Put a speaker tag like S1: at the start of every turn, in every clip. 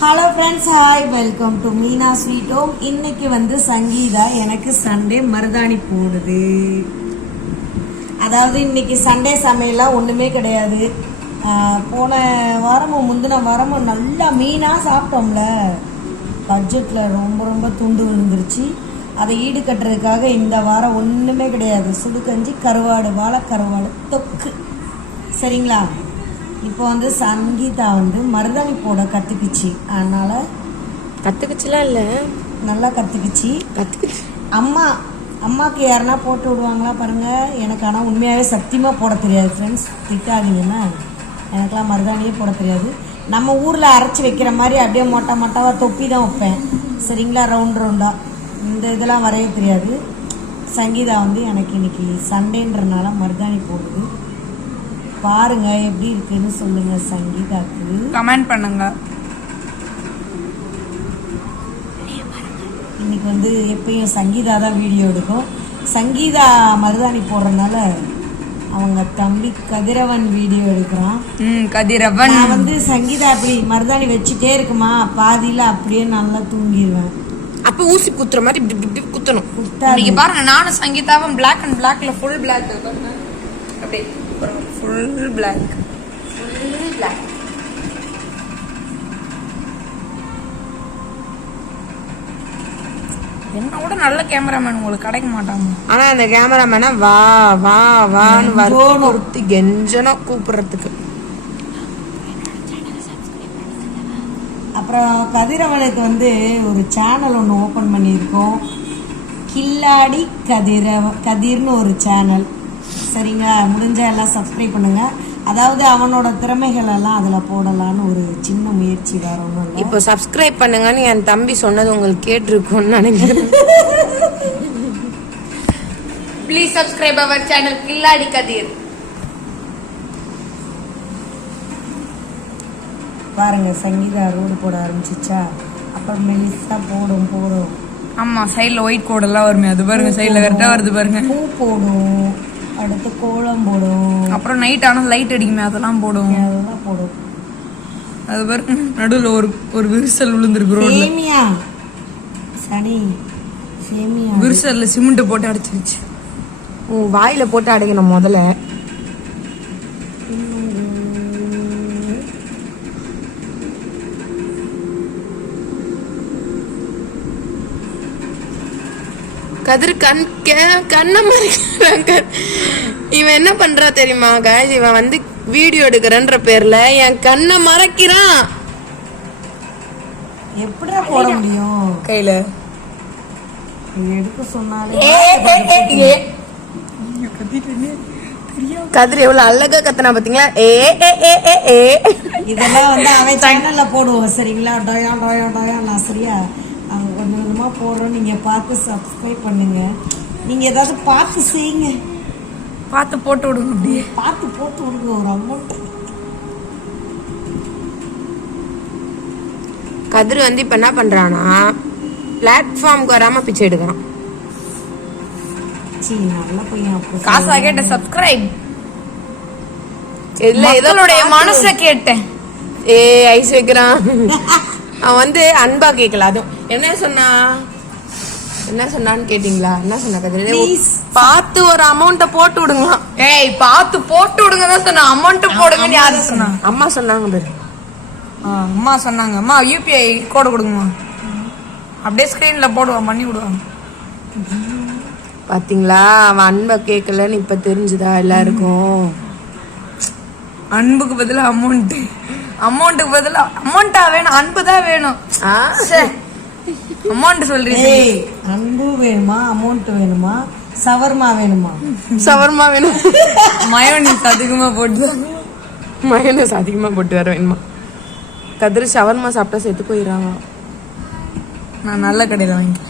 S1: Hello friends hi welcome to Meena sweet home இன்னைக்கு வந்து சங்கீதா எனக்கு சண்டே மருதாணி போடுது. அதாவது இன்னைக்கு சண்டே சமையல்லாம் ஒன்றுமே கிடையாது. போன வாரமும் முந்தின வாரமும் நல்லா மீனாக சாப்பிட்டோம்ல. பட்ஜெட்டில் ரொம்ப ரொம்ப துண்டு விழுந்துருச்சு. அதை ஈடு கட்டுறதுக்காக இந்த வாரம் ஒன்றுமே கிடையாது. சுடுகஞ்சி கருவாடு வாழை கருவாடு தொக்கு. சரிங்களா? இப்போ வந்து சங்கீதா வந்து மருதாணி போட கற்றுக்குச்சு அதனால்
S2: கத்துக்குச்சுலாம் இல்ல.
S1: நல்லா கற்றுக்குச்சு
S2: கத்துக்குச்சு.
S1: அம்மா அம்மாக்கு யாருன்னா போட்டு விடுவாங்களா பாருங்க. எனக்கு ஆனால் உண்மையாகவே சத்தியமாக போட தெரியாது ஃப்ரெண்ட்ஸ் திட்டாதீங்கன்னா எனக்கெல்லாம் மருதாணியே போட தெரியாது. நம்ம ஊரில் அரைச்சி வைக்கிற மாதிரி அப்படியே மொட்டை மொட்டாவாக தொப்பி தான் வைப்பேன். சரிங்களா? ரவுண்ட் ரவுண்டாக இந்த இதெல்லாம் வரைய தெரியாது. சங்கீதா வந்து எனக்கு இன்னைக்கு சண்டேன்றனால மருதாணி போடுது. பாருங்க எப்படி இருக்குன்னு சொல்லுங்க சங்கீதாக்கு.
S3: கமெண்ட் பண்ணுங்க.
S1: இன்னைக்கு வந்து எப்பயும் சங்கீதா தான் வீடியோ எடுக்கும். சங்கீதா மருதாணி போடுறதுனால அவங்க தம்பி கதிரவன் வீடியோ எடுக்கிறான்.
S3: கதிரவன்.
S1: நான் வந்து சங்கீதா அப்படி மருதாணி வச்சுட்டே இருக்குமா? பாதியில அப்படியே நல்லா தூங்கிடுவேன்
S2: அப்ப ஊசி குத்துற மாதிரி இப்படி இப்படி குத்தணும்.
S3: இன்னைக்கு பாருங்க நானும் சங்கீதாவும் பிளாக் அண்ட் பிளாக்ல ஃபுல் பிளாக் அப்படியே. ஃபுல் பிளாக் ஃபுல் பிளாக் என்ன கூட நல்ல கேமராமேன் உங்களுக்கு கிடைக்க மாட்டாங்க.
S2: ஆனா அந்த கேமராமேனா வா வா வான்னு
S1: கெஞ்சணும்.
S2: வற்புறுத்தி கெஞ்சனும் கூப்பிடுறதுக்கு.
S1: அப்புறம் கதிரவனுக்கு வந்து ஒரு சேனல் ஒன்று ஓப்பன் பண்ணியிருக்கோம். கில்லாடி கதிரவ கதிர்னு ஒரு சேனல் சரிங்களா முடிஞ்ச எல்லாம் சப்ஸ்கிரைப் பண்ணுங்க. அதாவது அவனோட திறமைகள் எல்லாம் அதில் போடலான்னு ஒரு சின்ன முயற்சி இல்லை.
S2: இப்போ சப்ஸ்கிரைப் பண்ணுங்கன்னு என் தம்பி சொன்னது உங்களுக்கு கேட்டிருக்கும்னு நினைக்கிறேன்.
S3: ப்ளீஸ் சப்ஸ்கிரைப் அவர் சேனல் கில்லாடி கதிர்
S1: பாருங்க சங்கீதா ரோடு போட ஆரம்பிச்சிச்சா? அப்புறம் மெலிசா போடும் போடும்.
S3: ஆமா சைடுல ஒயிட் கோட் எல்லாம் வருமே அது பாருங்க சைடுல கரெக்டா வருது பாருங்க.
S1: பூ போடும். அடுத்து கோலம் போடும்.
S3: அப்புறம் நைட் ஆனா லைட் அடிக்குமே அதெல்லாம் போடும்.
S1: அதெல்லாம் போடும்.
S3: அது பாருங்க நடுவுல ஒரு ஒரு விரிசல் விழுந்திருக்கு ரோட்ல
S1: சேமியா. சனி சேமியா.
S3: விரிசல்ல சிமெண்ட் போட்டு அடிச்சிருச்சு.
S2: உன் வாயில போட்டு அடைக்கணும் முதல்ல. கதிர் கண் கே- கண்ணை மறைக்கிறாங்க. இவன் என்ன பண்றா தெரியுமா guys? இவன் வந்து வீடியோ எடுக்கிறன்ற பேர்ல என் கண்ணை மறைக்கிறான்.
S1: எப்படிடா போட முடியும்?
S2: கையில.
S1: எடுக்க சொன்னாலே
S2: கதிர் எவ்வளவு அழகா கத்துனா பாத்தீங்களா? ஏ ஏ ஏ ஏ ஏ.
S1: இதெல்லாம் வந்து அவன் சேனல்ல போடுவோம் சரிங்களா? டொயா டொயா டொயா நான் சரியா? அவங்க கொஞ்சம் கொஞ்சமா போடுறோம். நீங்க பார்த்து சப்ஸ்கிரைப் பண்ணுங்க. நீங்க ஏதாவது பார்த்து செய்யுங்க.
S3: பார்த்து போட்டு விடுங்க அப்படியே.
S1: பார்த்து போட்டு விடுங்க ஒரு அமௌண்ட்
S2: கதிர் வந்து இப்ப என்ன பண்றானா பிளாட்ஃபார்ம்க்கு வராம பிச்சை எடுக்கிறான்.
S3: காசா கேட்ட சப்ஸ்கிரைப் மக்களுடைய
S2: பாட்டு-
S3: மனச கேட்டேன்.
S2: ஏ ஐஸ் வைக்கிறான். அவன் வந்து அன்பா கேட்கல அதுவும். என்ன சொன்னா? என்ன சொன்னான்னு கேட்டீங்களா? என்ன சொன்னா கதிர். பார்த்து ஒரு அமௌண்ட்ட போட்டு விடுங்களாம்
S3: ஏய் பார்த்து போட்டு விடுங்க தான் சொன்ன அமௌண்ட் போடுங்கன்னு யாரு சொன்னா
S2: அம்மா சொன்னாங்க பாரு.
S3: ஆ, அம்மா சொன்னாங்க. அம்மா யூபிஐ கோடு கொடுங்கம்மா. அப்படியே ஸ்கிரீன்ல போடுவான் பண்ணி விடுவாங்க
S2: பாத்தீங்களா? அவன் அன்பை கேட்கலன்னு இப்ப தெரிஞ்சுதா எல்லாருக்கும்?
S3: அன்புக்கு பதிலா அமௌண்ட் அமௌண்ட்டுக்கு பதிலா அமௌண்டா வேணும் அன்பு தான் வேணும்.
S2: ஆ?
S3: அமௌண்ட் சொல்றீங்க.
S1: ஏய் அன்பு வேணுமா? அமௌண்ட் வேணுமா? சவர்மா வேணுமா?
S2: சவர்மா வேணும்.
S3: மயோனிஸ் அதிகமா போட்டு
S2: மயனஸ் அதிகமா போட்டு வர வேணுமா? கதிர் ஷவர்மா சாப்பிட்டா செத்து போயிடுறாங்க.
S3: நான் நல்ல கடையில வாங்கி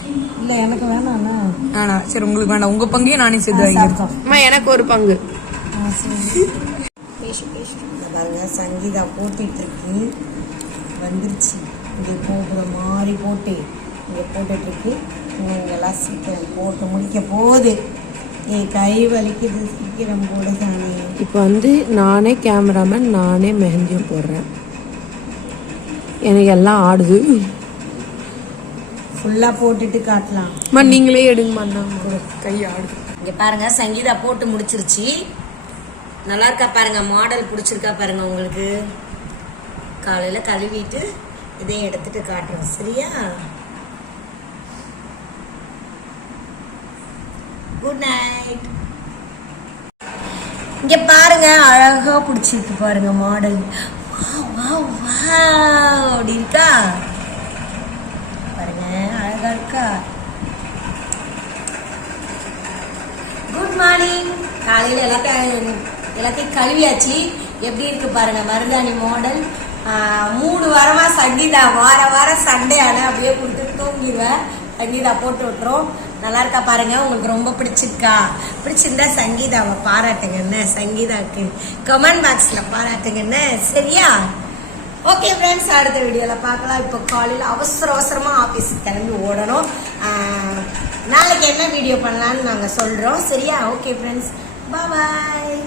S1: இல்ல எனக்கு வேணாண்ணா
S3: ஆனா சரி உங்களுக்கு வேண்டாம் உங்க பங்கையும் நானே சேர்த்து வாங்கி
S1: சாப்பிட்டோம்
S2: அம்மா எனக்கு ஒரு பங்கு.
S1: பாருங்க சங்கீதா போட்டுட்டு இருக்கு. வந்துருச்சு. இங்கே போகிற மாதிரி போட்டு இங்கே போட்டுட்டு இருக்கு. இன்னும் இங்கெல்லாம் சீக்கிரம் போட்டு முடிக்க போகுது. என் கை வலிக்குது சீக்கிரம் போடுதானே
S2: இப்போ வந்து நானே கேமராமேன் நானே மெஹந்தியும் போடுறேன். எனக்கு எல்லாம் ஆடுது.
S1: ஃபுல்லாக போட்டுட்டு காட்டலாம்.
S2: அம்மா நீங்களே எடுங்கம்மா நான் கை ஆடுது.
S1: இங்க பாருங்க சங்கீதா போட்டு முடிச்சிருச்சு. நல்லா இருக்கா பாருங்க மாடல் பிடிச்சிருக்கா பாருங்க உங்களுக்கு. காலையில கழுவிட்டு இதையும் எடுத்துட்டு காட்டுறோம். சரியா? குட் நைட் இங்க பாருங்க அழகா பிடிச்சிருக்கு பாருங்க மாடல். அப்படி இருக்கா? பாருங்க அழகா இருக்கா? குட் மார்னிங் காலையில் எல்லாத்தையும் எல்லாத்தையும் கழுவியாச்சு. எப்படி இருக்கு பாருங்க மருதாணி மாடல். மூணு வாரமா சங்கீதா வார வாரம் சண்டே ஆனால் அப்படியே கொடுத்து தூங்கிடுவேன். சங்கீதா போட்டு விட்டுரும். நல்லா இருக்கா பாருங்க உங்களுக்கு ரொம்ப பிடிச்சிருக்கா? பிடிச்சிருந்தா சங்கீதாவை பாராட்டுங்க என்ன? சங்கீதாவுக்கு கமெண்ட் பாக்ஸ்ல பாராட்டுங்க என்ன? சரியா? ஓகே ஃப்ரெண்ட்ஸ் அடுத்த வீடியோவில் பார்க்கலாம். இப்போ காலையில் அவசர அவசரமாக ஆஃபீஸுக்கு கிளம்பி ஓடணும். நாளைக்கு என்ன வீடியோ பண்ணலான்னு நாங்கள் சொல்கிறோம் சரியா? Okay friends bye